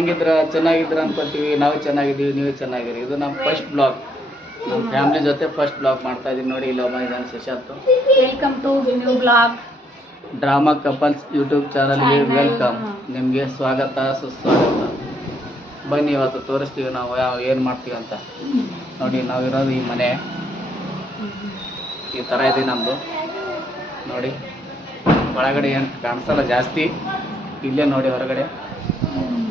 ಹಂಗಿದ್ರ ಚೆನ್ನಾಗಿದ್ರ ಅನ್ಕೊತೀವಿ. ನಾವು ಚೆನ್ನಾಗಿದ್ದೀವಿ, ನೀವು ಚೆನ್ನಾಗಿರಿ. ಇದು ನಮ್ಮ ಫಸ್ಟ್ ಬ್ಲಾಗ್, ನಮ್ಮ ಫ್ಯಾಮಿಲಿ ಜೊತೆ ಫಸ್ಟ್ ಬ್ಲಾಗ್ ಮಾಡ್ತಾ ಇದ್ದೀನಿ ನೋಡಿ. ಇಲ್ಲಿ ಒಬ್ಬ ಇದ್ದಾನೆ Shashant. Welcome to new blog drama couples YouTube ಚಾನಲ್ಗೆ ವೆಲ್ಕಮ್. ನಿಮಗೆ ಸ್ವಾಗತ ಸುಸ್ವಾಗತ. ಬನ್ನಿ ಇವತ್ತು ತೋರಿಸ್ತೀವಿ ನಾವು ಏನು ಮಾಡ್ತೀವಿ ಅಂತ. ನೋಡಿ ನಾವಿರೋದು ಈ ಮನೆ ಈ ಥರ ಇದೆ ನಮ್ಮದು. ನೋಡಿ ಒಳಗಡೆ ಏನು ಕಾಣಿಸಲ್ಲ ಜಾಸ್ತಿ, ಇಲ್ಲೇ ನೋಡಿ ಹೊರಗಡೆ.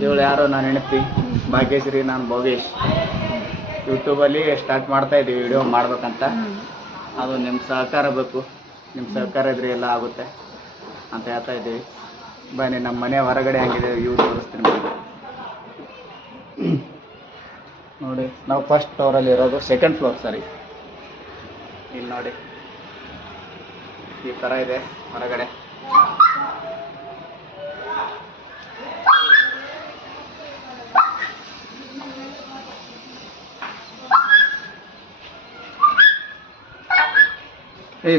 ಇವಳು ಯಾರೋ ನಾನು ಹೆಂಡತಿ ಭಾಗ್ಯಶ್ರೀ, ನಾನು ಭೋಗೇಶ್. ಯೂಟ್ಯೂಬಲ್ಲಿ ಸ್ಟಾರ್ಟ್ ಮಾಡ್ತಾ ಇದ್ದೀವಿ ವಿಡಿಯೋ ಮಾಡ್ಬೇಕಂತ. ಅದು ನಿಮ್ಮ ಸಹಕಾರ ಬೇಕು, ನಿಮ್ಮ ಸಹಕಾರ ಇದ್ರೆ ಎಲ್ಲ ಆಗುತ್ತೆ ಅಂತ ಹೇಳ್ತಾ ಇದ್ದೀವಿ. ಬನ್ನಿ ನಮ್ಮ ಮನೆ ಹೊರಗಡೆ ಹೆಂಗಿದೆ ವ್ಯೂ ತೋರಿಸ್ತೀನಿ ನಿಮಗೆ. ನೋಡಿ ನಾವು ಫಸ್ಟ್ ಫ್ಲೋರಲ್ಲಿ ಇರೋದು, ಸೆಕೆಂಡ್ ಫ್ಲೋರ್ ಸರಿ. ಇಲ್ಲಿ ನೋಡಿ ಈ ಥರ ಇದೆ ಹೊರಗಡೆ.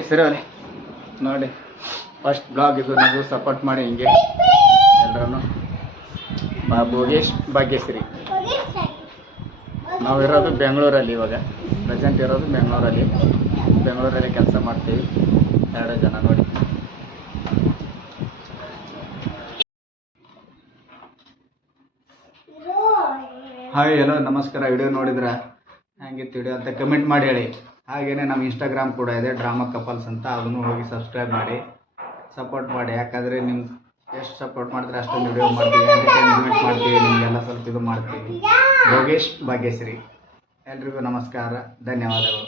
ಸರಿ ನೋಡಿ ಫಸ್ಟ್ ಬ್ಲಾಗ್ ಇದು. ನಾವು ಸಪೋರ್ಟ್ ಮಾಡಿ ಹಿಂಗೆ ಎಲ್ಲರೂ. ಭೋಗೇಶ್ ಭಾಗ್ಯಶ್ರೀ. ನಾವಿರೋದು ಬೆಂಗಳೂರಲ್ಲಿ, ಇವಾಗ ಪ್ರೆಸೆಂಟ್ ಇರೋದು ಬೆಂಗಳೂರಲ್ಲಿ ಕೆಲಸ ಮಾಡ್ತೀವಿ 2 ಜನ. ನೋಡಿ ಹಾಯ್ ಹಲೋ ನಮಸ್ಕಾರ. ವಿಡಿಯೋ ನೋಡಿದ್ರೆ ಹೆಂಗಿತ್ತು ವಿಡಿಯೋ ಅಂತ ಕಮೆಂಟ್ ಮಾಡಿ ಹೇಳಿ. ಹಾಗೆಯೇ ನಮ್ಮ ಇನ್ಸ್ಟಾಗ್ರಾಮ್ ಕೂಡ ಇದೆ ಡ್ರಾಮಾ ಕಪಲ್ಸ್ ಅಂತ, ಅದನ್ನು ಹೋಗಿ ಸಬ್ಸ್ಕ್ರೈಬ್ ಮಾಡಿ ಸಪೋರ್ಟ್ ಮಾಡಿ. ಯಾಕಂದರೆ ನಿಮ್ಗೆ ಎಷ್ಟು ಸಪೋರ್ಟ್ ಮಾಡಿದ್ರೆ ಅಷ್ಟೊಂದು ವಿಡಿಯೋ ಮಾಡ್ತೀವಿ, ಎಂಟರ್ಟೈನ್ಮೆಂಟ್ ಮಾಡ್ತೀವಿ, ನಿಮಗೆಲ್ಲ ಸ್ವಲ್ಪ ಇದು ಮಾಡ್ತೀವಿ. ಭೋಗೇಶ್ ಭಾಗ್ಯಶ್ರೀ. ಎಲ್ರಿಗೂ ನಮಸ್ಕಾರ, ಧನ್ಯವಾದಗಳು.